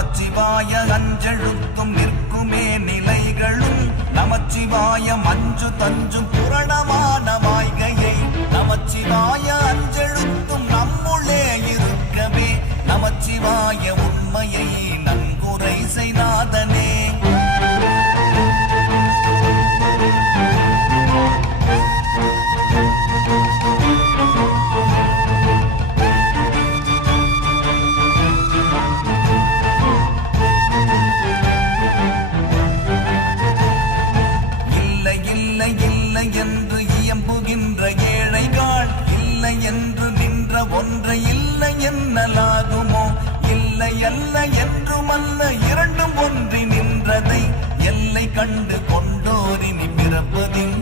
நமச்சிவாய அஞ்செழுத்தும் நிற்குமே நிலைகளும் நமச்சிவாய மஞ்சு தஞ்சும் புரணமான வாய்கையை நமச்சிவாய அஞ்செழுத்தும் நம்முள்ளே இருக்கவே நமச்சிவாய உண்மையை நன்குரை செய்நாதனே என்று இயம்புகின்ற ஏழைகள் இல்லை என்று நின்ற ஒன்றை இல்லை என்னலாகுமோ இல்லை அல்ல என்றுமல்ல இரண்டும் ஒன்றி நின்றதை எல்லை கண்டு கொண்டோரினி பிறப்பதின்